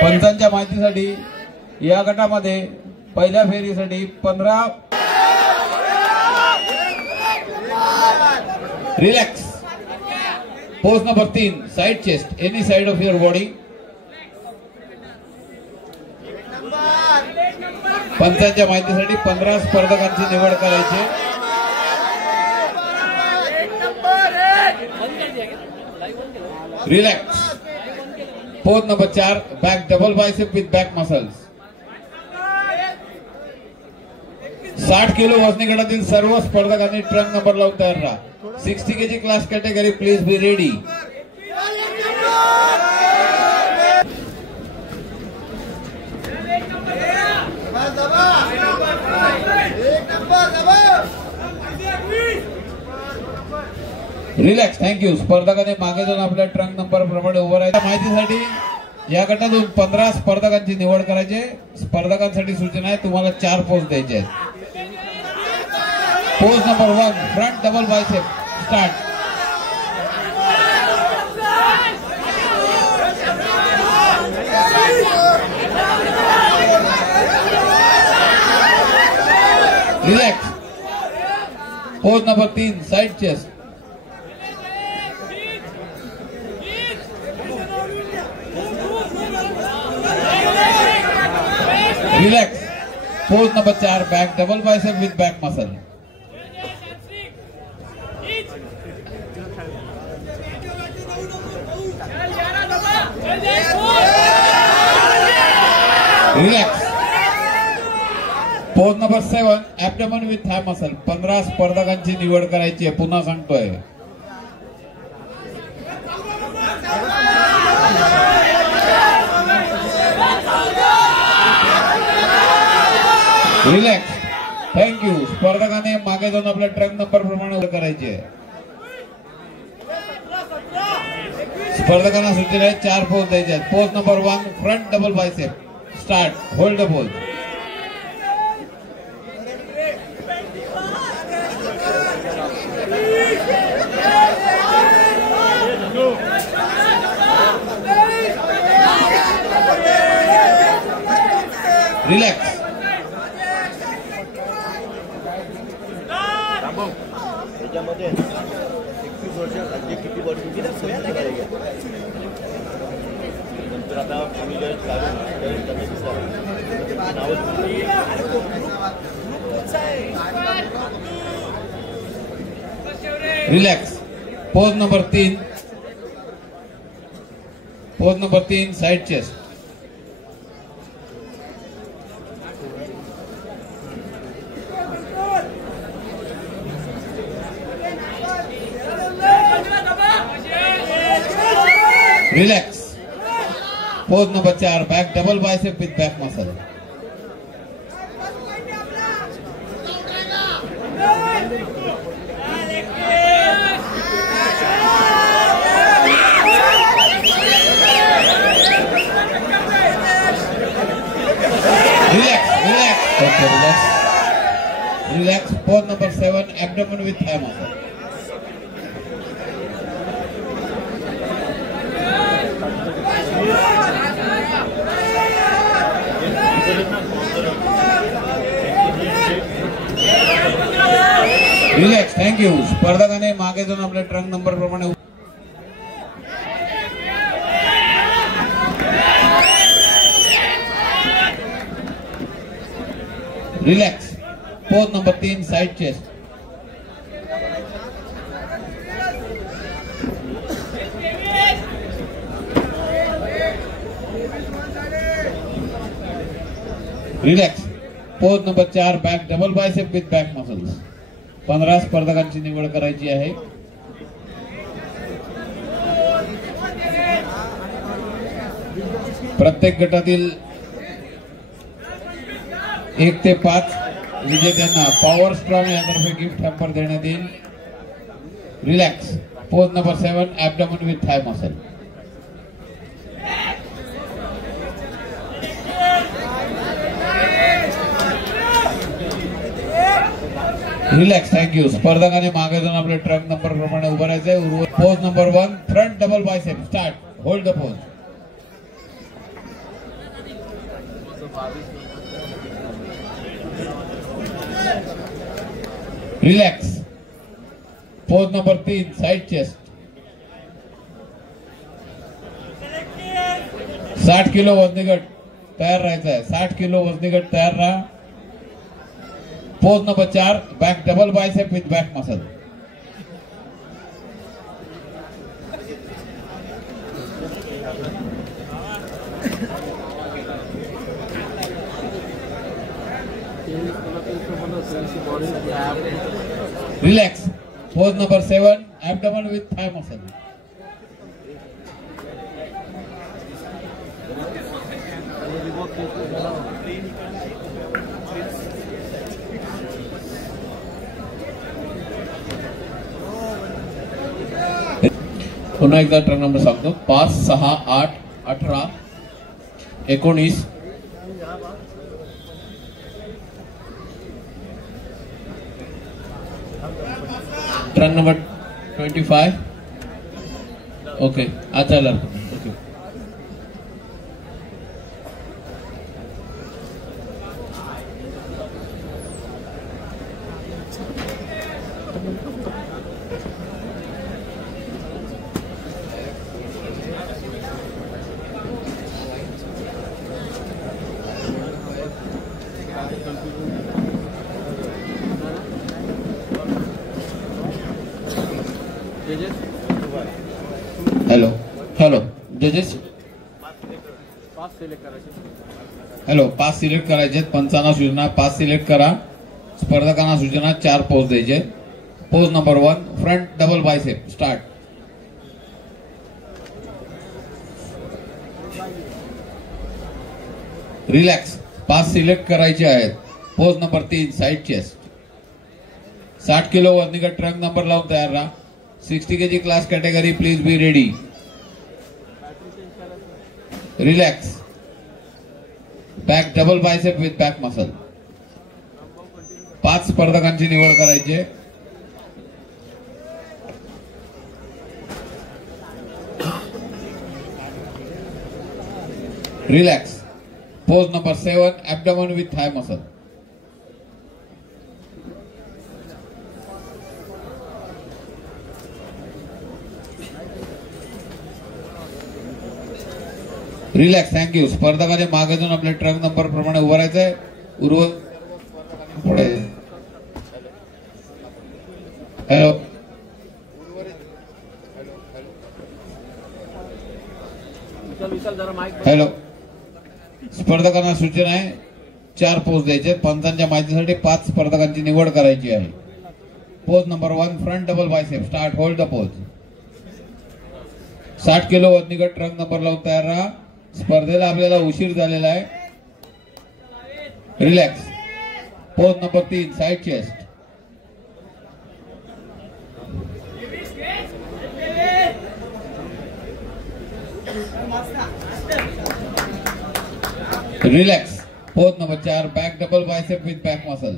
पंचांच्या माहितीसाठी या गटामध्ये पहिल्या फेरीसाठी 15 relax pose number 3 side chest any side of your body. पंचांच्या माहितीसाठी 15 स्पर्धकांची निवड करायची। Relax pose number 4 back double bicep with back muscles. 60 kilo वजनी गटातील सर्व स्पर्धकांनी ट्रंक नंबर लावून तयार राहा। 60 kg class category please be ready. Relax thank you. स्पर्धकांनी मागे जाऊन आपल्या ट्रंक नंबर प्रमाणे उभं राहायचं। माहितीसाठी या गटातून 15 स्पर्धकांची निवड करायची। स्पर्धकांसाठी सूचना आहे तुम्हाला 4 पोज द्यायचे आहेत। Pose number 1 front double bicep start. Relax pose number 3 side chest. Relax pose number 4 back double bicep with back muscle. Relax pose number 7 abdomen with thigh muscle. 15 स्पर्धकांची निवड करायची आहे पुन्हा सांगतोय। Relax thank you. स्पर्धकांनी मागे जाऊन आपल्या ट्रंक नंबर प्रमाणे करायचे। स्पर्धकांना सूचना आहे 4 पोज द्यायचे आहेत। Pose number 1 front double bicep start hold the pose. Relax त्याच्यामध्ये 21 वर्ष राज्य किती वर्ष नंतर आता relax pose number 3 side chest. Relax pose number 4 back double bicep with back muscle. Relax pose number 7 abdomen with thigh muscle. Relax thank you. स्पर्धकाने मागे जाऊन आपल्या ट्रंक नंबर प्रमाणे relax pose number 3 side chest. Relax pose number 4 back double bicep with back muscles. 15 स्पर्धकांची निवड करायची आहे। प्रत्येक गटातील 1 ते 5 विजेत्यांना पॉवर स्ट्रॉंग यातर्फे गिफ्ट हॅम्पर देण्यात येईल। Relax. Pose number 7, abdomen with thigh muscle. Relax. Thank you. स्पर्धकाने मागे जाऊन आपल्या ट्रक नंबर प्रमाणे उभं राहायचंय. Pose number 1, front double bicep. Start. Hold the pose. Relax. Pose number 3, side chest. 60 kilo वजनी गट तयार राहायचा आहे. 60 किलो वजनी गट तयार राहा. Pose number 4, back double bicep with back muscle. Relax. Pose number 7, abdomen with thigh muscle. पुन्हा एकदा ट्रक नंबर सांगतो. 5, 6, 8, 18, 19. Truck number 25. ओके. आता ओके. हॅलो हॅलो जजेस. हॅलो. 5 सिलेक्ट करायचे. पंचांना सूचना. 5 सिलेक्ट करा. स्पर्धकांना सूचना. 4 पोज द्यायचे. Pose number 1, front double bicep. Start. Relax. 5 select करायचे आहेत. Pose number 3, side chest. 60 kilo वजनी का ट्रक नंबर लावून तयार रहा. 60 kg class category, please be ready. Relax. Back double bicep with back muscle. 5 स्पर्धकांची निवड करायची. Relax. Pose number 7, abdomen with thigh muscle. Relax. Thank you. स्पर्धकाने मागे जाऊन आपल्या ट्रक नंबर प्रमाणे उभं राहायचंय. पुढे. हॅलो. हॅलो. स्पर्धकांना सूचना आहे. 4 पोज द्यायचे. पंचांच्या माहितीसाठी 5 स्पर्धकांची निवड करायची आहे. Pose number 1, front double bicep. Start. Hold the pose. 60 kilo वजनी गट ट्रक नंबर लावून तयार राहा. स्पर्धेला आपल्याला उशीर झालेला आहे. Relax. Pose number 3, side chest. Relax. Pose number 4, back double bicep with back muscle.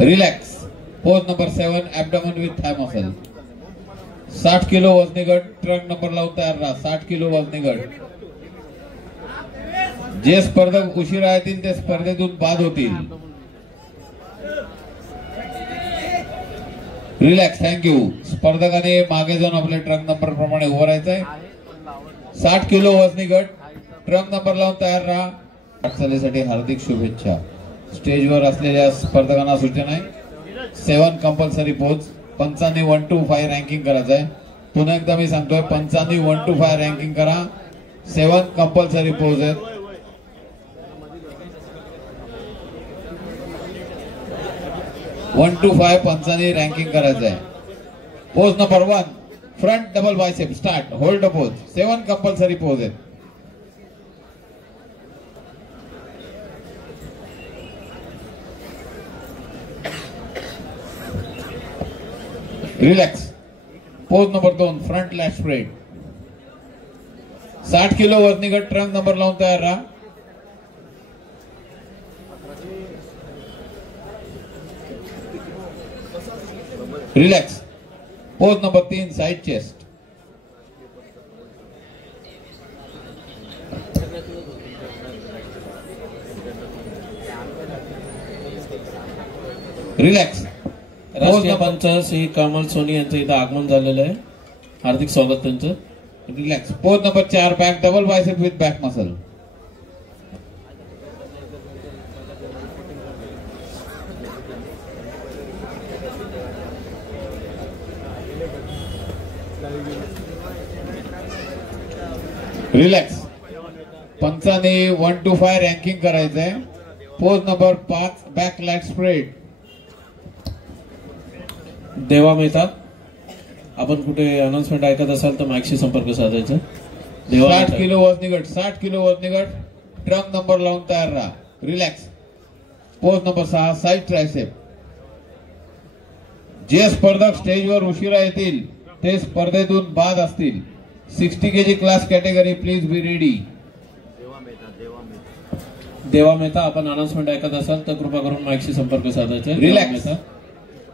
Relax. Pose number 7, abdomen with thigh muscle. 60 kilo वजनी गट ट्रक नंबर लावून तयार राहा. 60 किलो वजनी गट. जे स्पर्धक उशिरा येतील ते स्पर्धेतून बाद होतील. रिलॅक्स. थँक्यू. स्पर्धकाने मागे जाऊन आपल्या ट्रक नंबर प्रमाणे उभं राहायचंय. 60 किलो वजनी गट ट्रक नंबर लावून तयार राहा. वाटचालीसाठी हार्दिक शुभेच्छा. स्टेजवर असलेल्या स्पर्धकांना सूचना आहे. 7 कंपल्सरी पोज. पंचांनी 1 to 5 रँकिंग करायचं आहे. पुन्हा एकदा मी सांगतोय, पंचांनी 1 to 5 रँकिंग करा. 7 कंपल्सरी पोज आहेत. 1 to 5 पंचांनी रँकिंग करायचं आहे. Pose number 1, front double bicep, start, hold the pose, 7 compulsory poses. Relax. Pose number 2, front lat spread. 60 kilo वजनी गट ट्रंक नंबर लावून तयार राहा. Relax. Pose number 3, side chest. Relax. राष्ट्रीय पंच श्री कमल सोनी यांचं इथं आगमन झालेलं आहे. हार्दिक स्वागत त्यांचं. Relax. Pose number 4, back double bicep with back muscle. Relax. पंचाने 1 to 5 रँकिंग करायचंय. Pose number 5, back lat spread. Deva Mehta, आपण कुठे अनाउन्समेंट ऐकत असाल तर माईकशी संपर्क साधायचा. 60 किलो वजनी गट, 60 किलो वजनी गट ट्रंक नंबर लावून तयार राहा. Relax. Pose number 6, side tricep. जे स्पर्धक स्टेजवर उशिरा येतील ते स्पर्धेतून बाद असतील. 60 kg class category, please be ready. देवा मेहता, आपण अनाउन्समेंट ऐकत असाल तर कृपा करून माईकशी संपर्क साधायचा. Relax.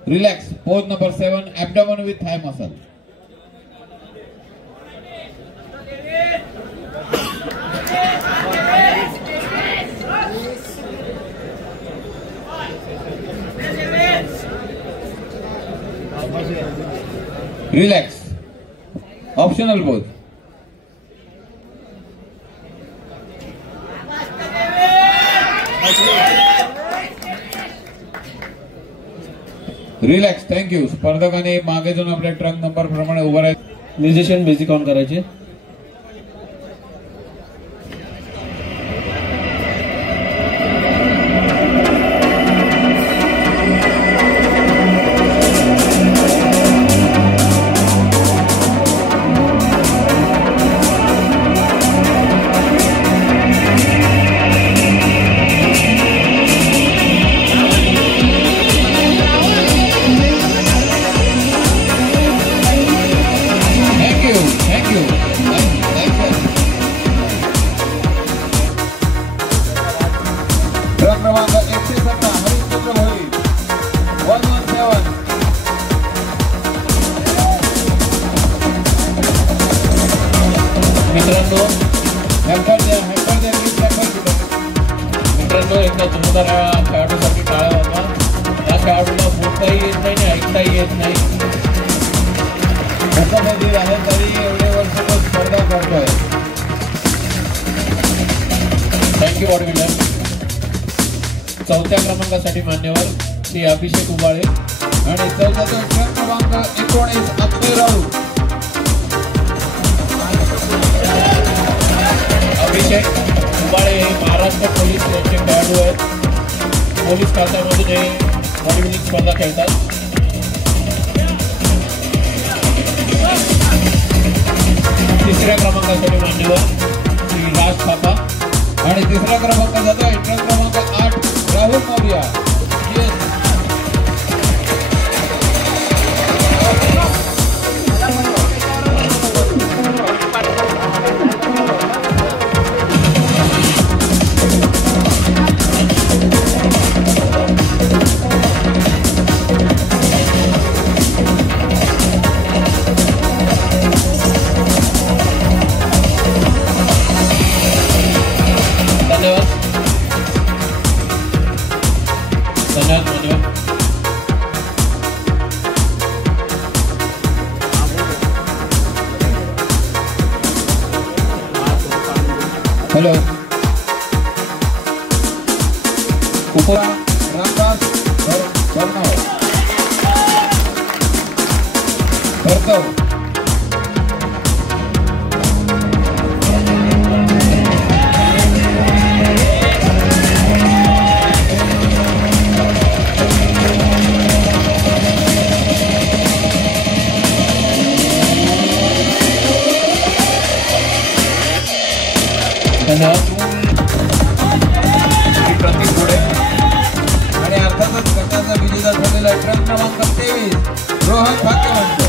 Relax. Pose number 7, abdomen with thigh muscle. Relax. Optional pose. Relax. Thank you. स्पर्धकांनी मागे जाऊन आपल्या ट्रंक नंबर प्रमाणे उभं राहायचं. म्युझिशियन म्युझिक ऑन करायचे. मित्रांनो, एकदा जोरदार खेळाडूसाठी टाळ्या वाजवा. या खेळाडूला बोलताही येत नाही आणि ऐकताही येत नाही. मुख्यमंत्री आहे तरी एवढे वर्ष तो स्पर्धा करतोय. Thank you bodybuilder. 4थ्या क्रमांकासाठी मान्यवर श्री अभिषेक उबाळे आणि चौथ्याचा ट्रक क्रमांक 19, अक्षय राऊत. अभिषेक उबाळे हे महाराष्ट्र पोलीस यांचे खेळाडू आहेत. पोलीस खात्यामध्ये ते बॉडीबिल्डिंग स्पर्धा खेळतात. तिसऱ्या क्रमांकासाठी मान्यवर श्री राज थापा आणि तिसरा क्रमांक जातोय ट्रक क्रमांक 8, राहुल मौर्या. हॅलो. उपरा रामदास भरतव. प्रतीक पुढे आणि अर्थातच गटाचा विजेता झालेला ट्रक क्रमांक 23 रोहन भाग्यवंत.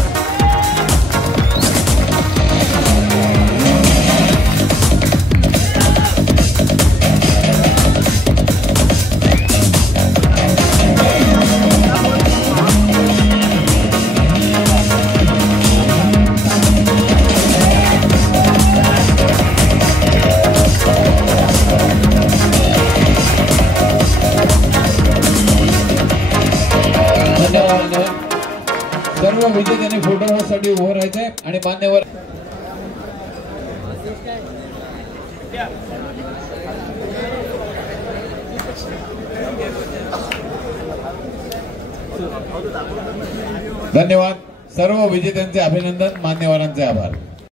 सर्व विजेत्यांनी फोटोसाठी उभं राहायचंय आणि मान्यवर धन्यवाद. सर्व विजेत्यांचे अभिनंदन, मान्यवरांचे आभार.